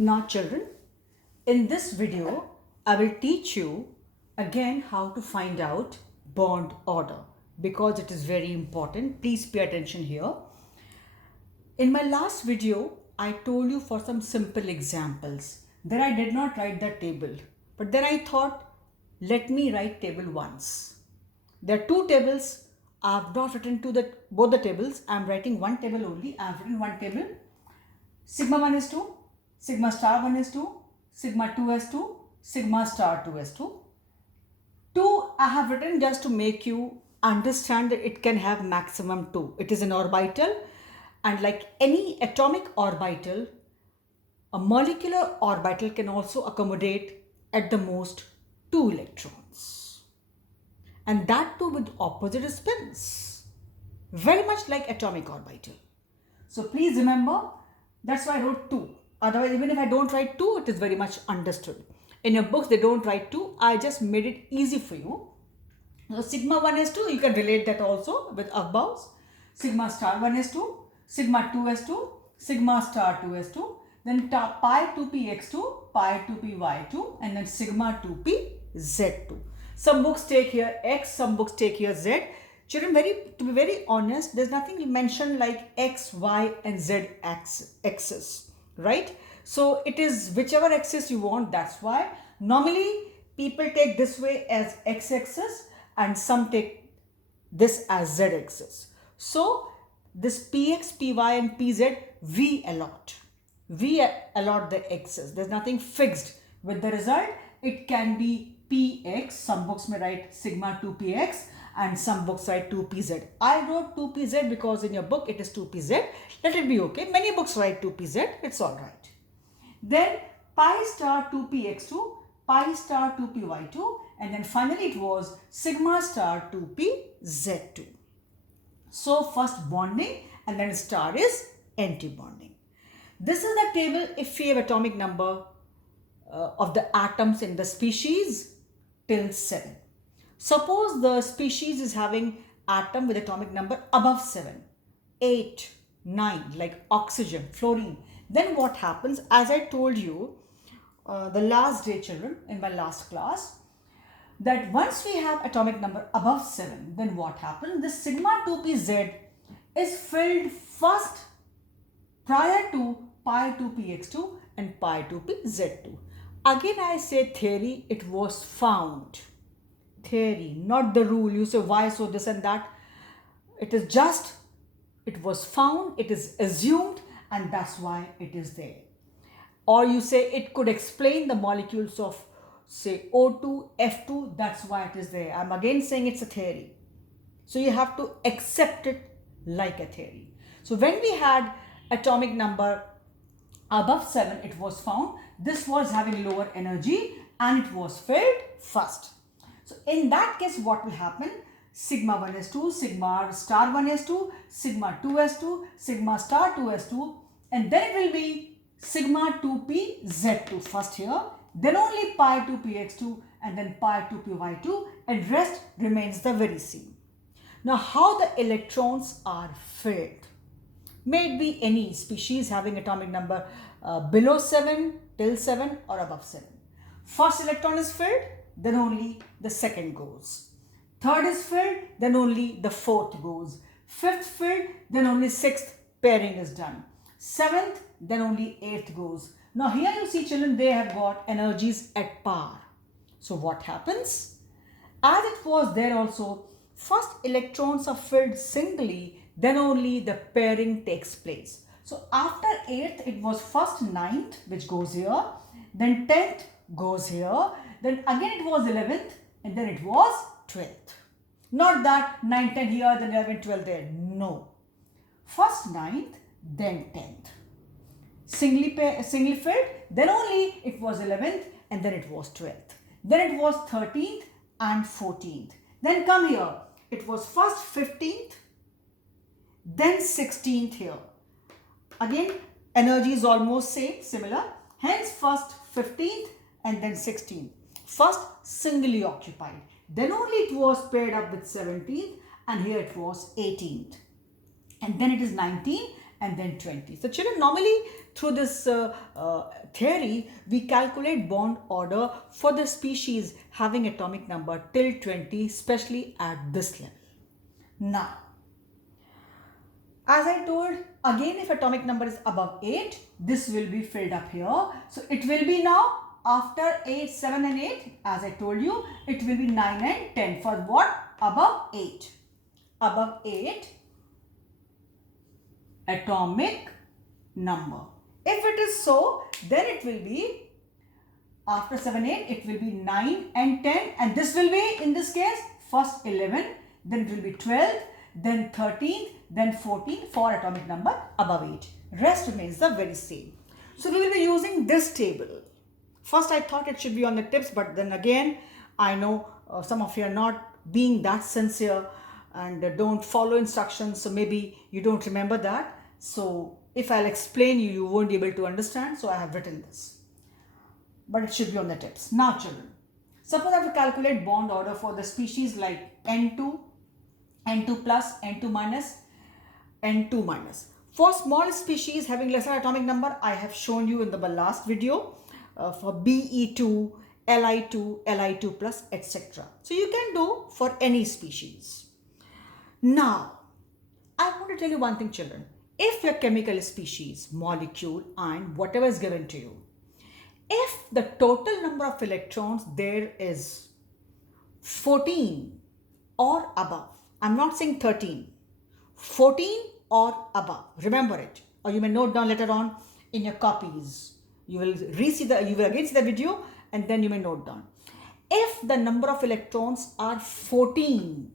Now children, in this video, I will teach you again how to find out bond order because it is very important. Please pay attention here. In my last video, I told you for some simple examples. Then I did not write the table, but then I thought, let me write table once. There are two tables. I have not written both the tables. I am writing one table only. I have written one table. Sigma 1 is 2, sigma star 1 is 2, sigma 2 is 2, sigma star 2 is 2. 2 I have written just to make you understand that it can have maximum 2. It is an orbital, and like any atomic orbital, a molecular orbital can also accommodate at the most 2 electrons. And that too with opposite spins. Very much like atomic orbital. So please remember, that's why I wrote 2. Otherwise, even if I don't write 2, it is very much understood. In your books, they don't write 2. I just made it easy for you. So sigma 1 is 2. You can relate that also with above. Sigma star 1 is 2. Sigma 2 is 2. Sigma star 2 is 2. Then pi 2p x2, pi 2p y2, and then sigma 2p z2. Some books take here x, some books take here z. Children, to be very honest, there's nothing mentioned like x, y, and z axis, right? So it is whichever axis you want. That's why normally people take this way as x axis and some take this as z axis. So this px, py, and pz we allot. We allot the axis. There's nothing fixed. With the result, it can be px. Some books may write sigma 2px and some books write 2pz. I wrote 2pz because in your book it is 2pz. Let it be okay. Many books write 2pz. It's alright. Then pi star 2px2, pi star 2py2, and then finally it was sigma star 2pz2. So first bonding and then star is anti-bonding. This is the table if we have atomic number of the atoms in the species till 7. Suppose the species is having atom with atomic number above 7, 8, 9, like oxygen, fluorine. Then what happens, as I told you the last day, children, in my last class, that once we have atomic number above 7, then what happens? This sigma 2pz is filled first prior to pi 2px2 and pi 2pz2. Again I say theory, it was found. Theory, not the rule. You say why so this and that. It is just, it was found, it is assumed, and that's why it is there. Or you say it could explain the molecules of say O2, F2, that's why it is there. I'm again saying it's a theory. So you have to accept it like a theory. So when we had atomic number above 7, it was found this was having lower energy and it was filled first. So in that case, what will happen? Sigma 1 is 2, sigma star 1 is 2, sigma 2 is 2, sigma star 2 is 2, and then it will be sigma 2p z2 first here, then only pi 2px2 and then pi 2py2, and rest remains the very same. Now how the electrons are filled? May it be any species having atomic number below 7, till 7 or above 7. First electron is filled, then only the second goes. Third is filled, then only the fourth goes. Fifth filled, then only sixth pairing is done. Seventh, then only eighth goes. Now here you see, children, they have got energies at par. So what happens? As it was there also, first electrons are filled singly, then only the pairing takes place. So after 8th, it was first 9th, which goes here, then 10th goes here, then again it was 11th, and then it was 12th. Not that 9, 10 here, then 11, 12 there. No. First 9th, then 10th. Singly filled, then only it was 11th, and then it was 12th. Then it was 13th and 14th. Then come here. It was first 15th, then 16th here. Again, energy is almost similar. Hence, first 15th and then 16th. First, singly occupied. Then only it was paired up with 17th, and here it was 18th. And then it is 19th, and then 20. So children, normally through this theory, we calculate bond order for the species having atomic number till 20, especially at this level. Now, as I told, again if atomic number is above 8, this will be filled up here. So it will be now after 8, 7 and 8, as I told you, it will be 9 and 10 for what? Above 8. Above 8 atomic number. If it is so, then it will be after 7, 8, it will be 9 and 10, and this will be in this case first 11, then it will be 12, then 13, then 14 for atomic number above 8. Rest remains the very same. So we will be using this table. First I thought it should be on the tips, but then again I know some of you are not being that sincere and don't follow instructions, so maybe you don't remember that. So if I'll explain you, you won't be able to understand, so I have written this. But it should be on the tips. Now children, suppose I have to calculate bond order for the species like N2, N2 plus, N2 minus, N2 minus. For small species having lesser atomic number, I have shown you in the last video for BE2, Li2, Li2 plus, etc. So you can do for any species. Now, I want to tell you one thing children. If your chemical species, molecule, ion, whatever is given to you, if the total number of electrons there is 14 or above, I'm not saying 13, 14 or above, remember it, or you may note down later on in your copies. You will again see the video and then you may note down. If the number of electrons are 14,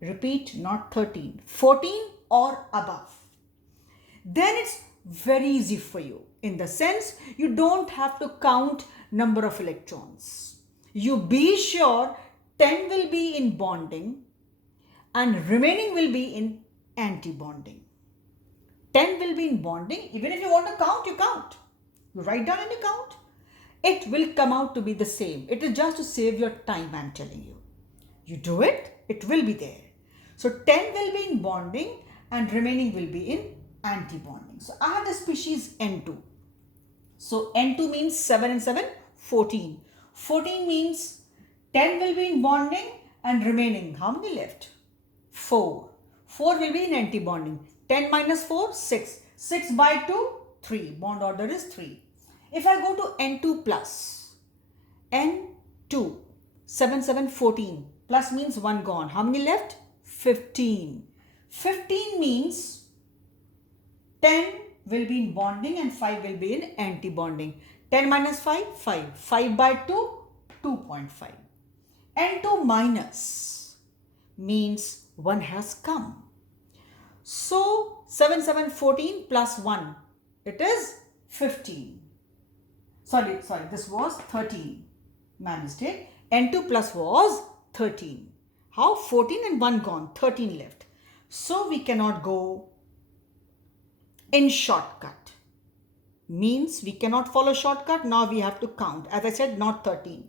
repeat, not 13, 14 or above, then it's very easy for you, in the sense you don't have to count number of electrons. You be sure 10 will be in bonding and remaining will be in anti-bonding. 10 will be in bonding. Even if you want to count, you count. You write down and you count. It will come out to be the same. It is just to save your time, I'm telling you. You do it, it will be there. So 10 will be in bonding and remaining will be in anti-bonding. So I have the species N2. So N2 means 7 and 7, 14. 14 means 10 will be in bonding and remaining. How many left? 4. 4 will be in anti-bonding. 10 minus 4, 6. 6 by 2, 3. Bond order is 3. If I go to N2 plus, N2, 7, 7, 14. Plus means 1 gone. How many left? 15. 15 means 10 will be in bonding and 5 will be in anti-bonding. 10 minus 5, 5. 5 by 2, 2.5. N2 minus means 1 has come. So 7, 7, 14 plus 1. It is 15. Sorry, this was 13. My mistake. N2 plus was 13. How? 14 and 1 gone. 13 left. So we cannot go in shortcut. Means we cannot follow shortcut. Now we have to count. As I said, not 13.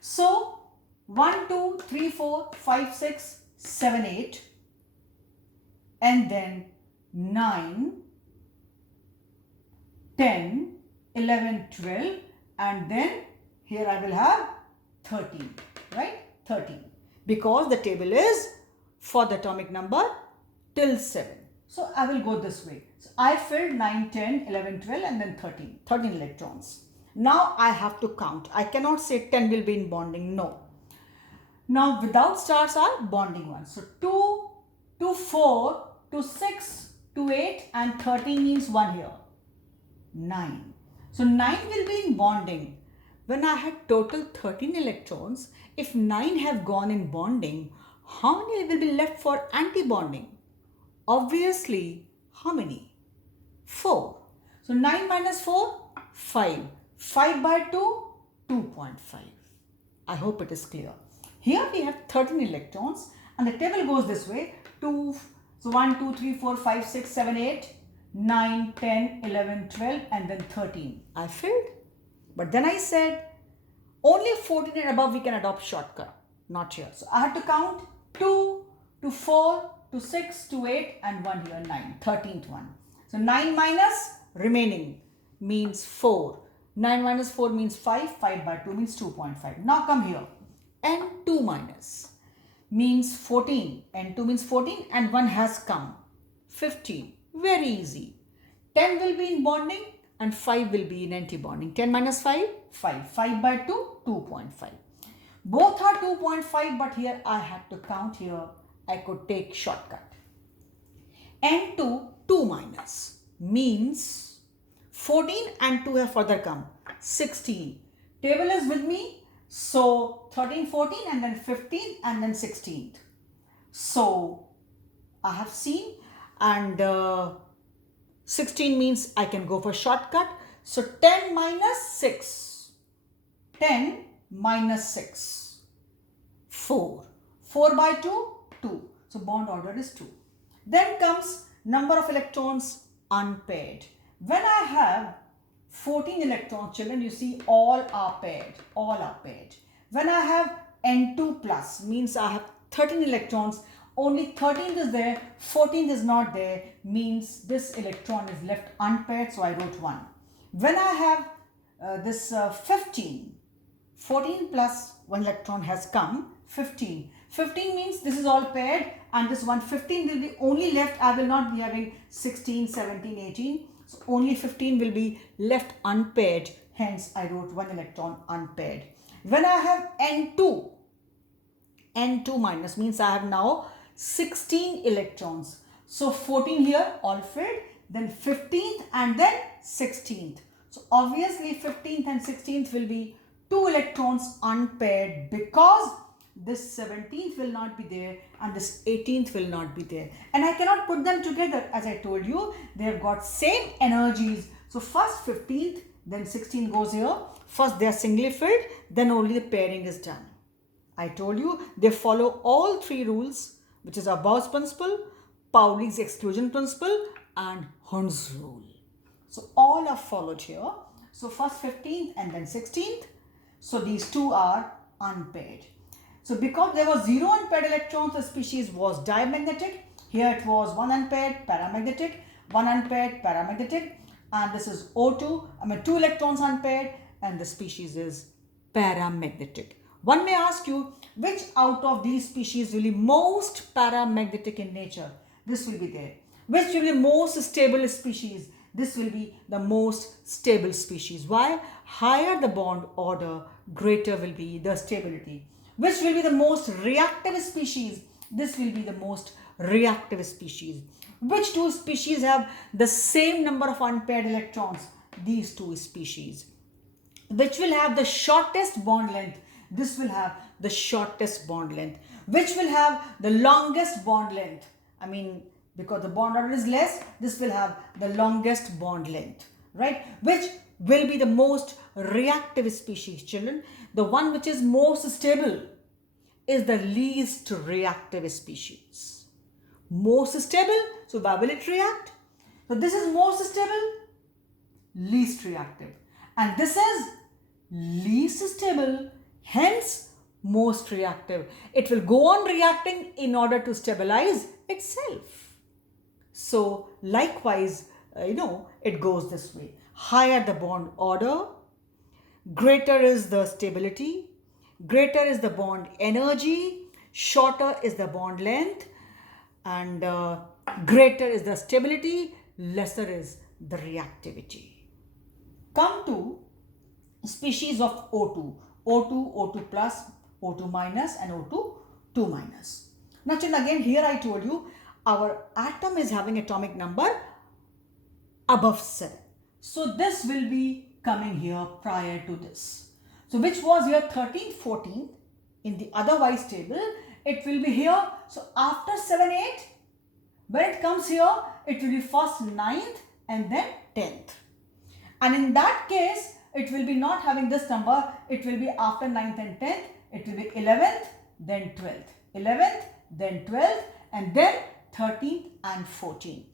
So 1, 2, 3, 4, 5, 6, 7, 8. And then 9, 10, 11, 12. And then here I will have 13. Right? 13. Because the table is for the atomic number till 7. So I will go this way. So I filled 9, 10, 11, 12 and then 13. 13 electrons. Now I have to count. I cannot say 10 will be in bonding. No. Now without stars are bonding ones. So 2 to 4 to 6 to 8 and 13 means 1 here. 9. So 9 will be in bonding. When I had total 13 electrons, if 9 have gone in bonding, how many will be left for anti-bonding? Obviously, how many? 4. So 9 minus 4, 5. 5 by 2, 2.5. I hope it is clear. Here we have 13 electrons and the table goes this way. 2, so 1, 2, 3, 4, 5, 6, 7, 8, 9, 10, 11, 12 and then 13. I filled. But then I said only 14 and above we can adopt shortcut. Not here. So I had to count 2 to 4 2, 6, 2, 8 and 1 here 9, 13th one. So 9 minus remaining means 4. 9 minus 4 means 5, 5 by 2 means 2.5. Now come here, n2 minus means 14, n2 means 14 and 1 has come, 15, very easy. 10 will be in bonding and 5 will be in anti-bonding. 10 minus 5, 5, 5 by 2, 2.5. Both are 2.5 but here I had to count here, I could take shortcut. N2, 2 minus means 14 and 2 have further come, 16. Table is with me, so 13, 14 and then 15 and then 16th. So I have seen and 16 means I can go for shortcut. So 10 minus 6, 10 minus 6, 4. 4 by 2, 2. So bond order is 2. Then comes number of electrons unpaired. When I have 14 electrons, children, you see all are paired. All are paired. When I have N2 plus, means I have 13 electrons, only 13th is there, 14th is not there, means this electron is left unpaired, so I wrote 1. When I have this 15, 14 plus 1 electron has come, 15. 15 means this is all paired and this one 15 will be only left. I will not be having 16, 17, 18. So only 15 will be left unpaired. Hence I wrote 1 electron unpaired. When I have N2, N2 minus means I have now 16 electrons. So 14 here all filled, then 15th and then 16th. So obviously 15th and 16th will be 2 electrons unpaired because this 17th will not be there and this 18th will not be there. And I cannot put them together. As I told you, they have got same energies. So first 15th, then 16 goes here. First they are singly filled, then only the pairing is done. I told you they follow all 3 rules, which is Abba's principle, Pauli's exclusion principle and Hund's rule. So all are followed here. So first 15th and then 16th. So these 2 are unpaired. So because there was 0 unpaired electrons, the species was diamagnetic. Here it was 1 unpaired paramagnetic, 1 unpaired paramagnetic, and this is O2, 2 electrons unpaired, and the species is paramagnetic. One may ask you, which out of these species will be most paramagnetic in nature? This will be there. Which will be most stable species? This will be the most stable species. Why? Higher the bond order, greater will be the stability. Which will be the most reactive species? This will be the most reactive species. Which 2 species have the same number of unpaired electrons? These 2 species. Which will have the shortest bond length? This will have the shortest bond length. Which will have the longest bond length? Because the bond order is less, this will have the longest bond length, right? Which will be the most reactive species, children? The one which is most stable is the least reactive species. Most stable, so why will it react? So this is most stable, least reactive. And this is least stable, hence most reactive. It will go on reacting in order to stabilize itself. So likewise, it goes this way. Higher the bond order, greater is the stability, greater is the bond energy, shorter is the bond length, and greater is the stability, lesser is the reactivity. Come to species of O2. O2, O2 plus, O2 minus and O2, 2 minus. Now children, again here I told you our atom is having atomic number above 7. So this will be coming here prior to this. So which was here 13th, 14th in the otherwise table, it will be here. So after 7, 8, when it comes here, it will be first 9th and then 10th. And in that case, it will be not having this number. It will be after 9th and 10th. It will be 11th, then 12th. 11th, then 12th, and then 13th and 14th.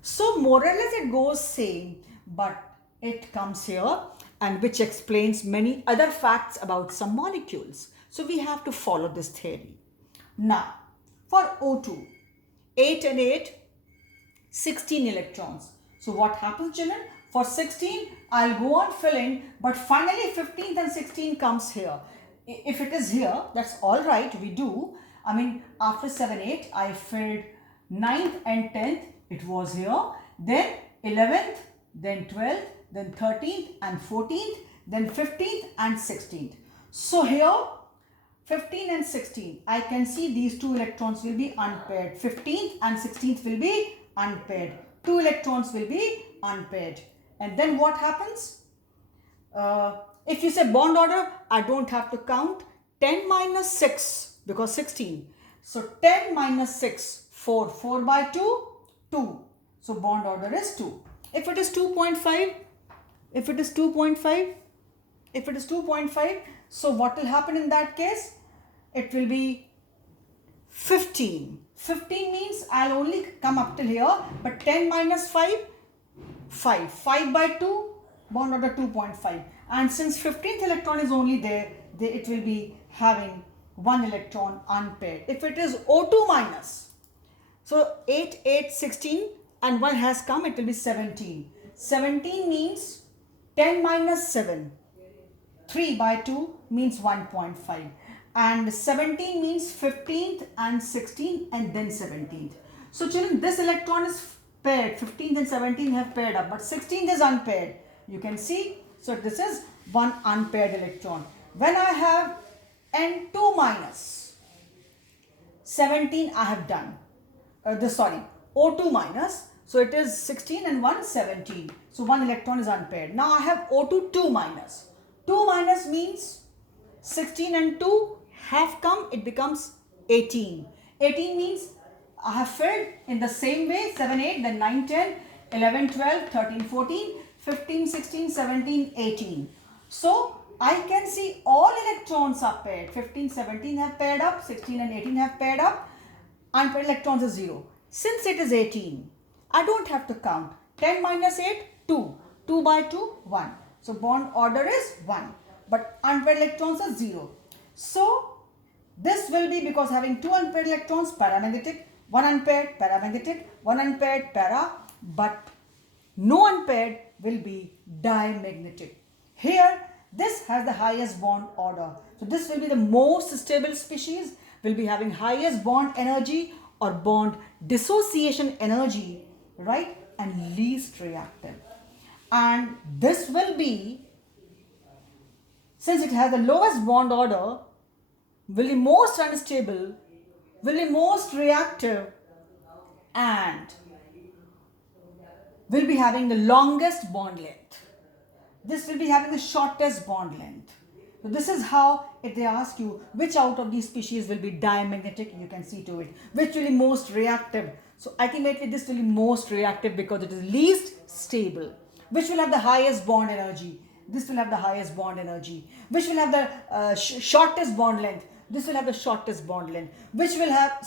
So more or less it goes same, but it comes here, and which explains many other facts about some molecules. So we have to follow this theory. Now, for O2, 8 and 8, 16 electrons. So what happens, children? For 16, I'll go on filling, but finally 15th and 16 comes here. If it is here, that's all right, we do. I mean, after 7, 8, I filled 9th and 10th, it was here. Then 11th, then 12th, then 13th and 14th, then 15th and 16th. So here, 15 and 16, I can see these two electrons will be unpaired. 15th and 16th will be unpaired. Two electrons will be unpaired. And then what happens? If you say bond order, I don't have to count. 10 minus 6 because 16. So 10 minus 6, 4. 4 by 2, 2. So bond order is 2. If it is 2.5, if it is 2.5, if it is 2.5, so what will happen in that case? It will be 15. 15 means I'll only come up till here, but 10 minus 5, 5. 5 by 2, bond order 2.5. And since 15th electron is only there, it will be having one electron unpaired. If it is O2 minus, so 8, 8, 16 and 1 has come, it will be 17. 17 means 10 minus 7. 3 by 2 means 1.5. And 17 means 15th and 16th and then 17th. So children, this electron is paired. 15th and 17th have paired up, but 16th is unpaired. You can see. So this is one unpaired electron. When I have N2 minus 17, I have done. O2 minus. So it is 16 and 1, 17. So one electron is unpaired. Now I have O2 2 minus. 2 minus means 16 and 2 have come, it becomes 18. 18 means I have filled in the same way 7, 8, then 9, 10, 11, 12, 13, 14, 15, 16, 17, 18. So I can see all electrons are paired. 15, 17 have paired up, 16 and 18 have paired up. Unpaired electrons is 0. Since it is 18, I don't have to count. 10 minus 8, 2. 2 by 2, 1. So bond order is 1. But unpaired electrons are 0. So this will be, because having two unpaired electrons, paramagnetic, one unpaired, paramagnetic, one unpaired, para, but no unpaired will be diamagnetic. Here, this has the highest bond order. So this will be the most stable species, will be having highest bond energy or bond dissociation energy, right, and least reactive. And this will be, since it has the lowest bond order, will be most unstable, will be most reactive, and will be having the longest bond length. This will be having the shortest bond length. So this is how, if they ask you which out of these species will be diamagnetic, you can see to it. Which will be most reactive. So ultimately this will be most reactive because it is least stable. Which will have the highest bond energy. This will have the highest bond energy. Which will have the shortest bond length. This will have the shortest bond length. Which will have,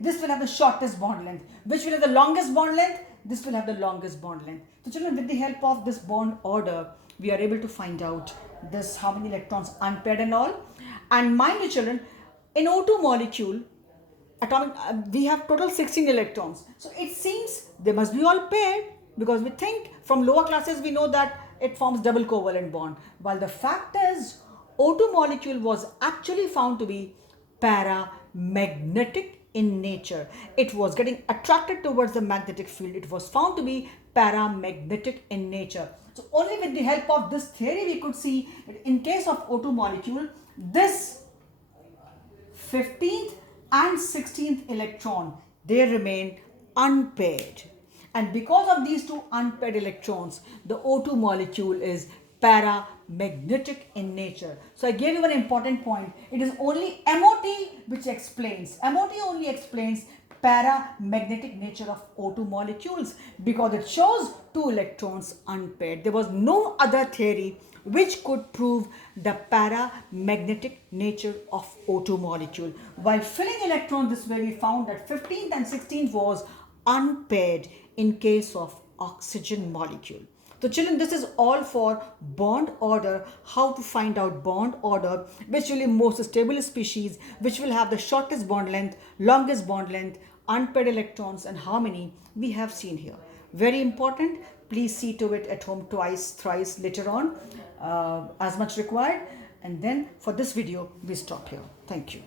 this will have the shortest bond length. Which will have the longest bond length. This will have the longest bond length. So children, with the help of this bond order, we are able to find out this, how many electrons unpaired and all. And mind you children, in O2 molecule, atomic, we have total 16 electrons. So it seems they must be all paired, because we think from lower classes we know that it forms double covalent bond. While the fact is, O2 molecule was actually found to be paramagnetic in nature. It was getting attracted towards the magnetic field. It was found to be paramagnetic in nature. So only with the help of this theory we could see that in case of O2 molecule, this 15th and 16th electron, they remain unpaired. And because of these two unpaired electrons, the O2 molecule is paramagnetic in nature. So I gave you one important point. It is only MOT which explains. MOT only explains paramagnetic nature of O2 molecules because it shows two electrons unpaired. There was no other theory which could prove the paramagnetic nature of O2 molecule. While filling electrons this way, we found that 15th and 16th was unpaired in case of oxygen molecule. So children, this is all for bond order, how to find out bond order, which will be most stable species, which will have the shortest bond length, longest bond length, unpaired electrons and harmony we have seen here. Very important. Please see to it at home twice, thrice later on, as much required. And then for this video, we stop here. Thank you.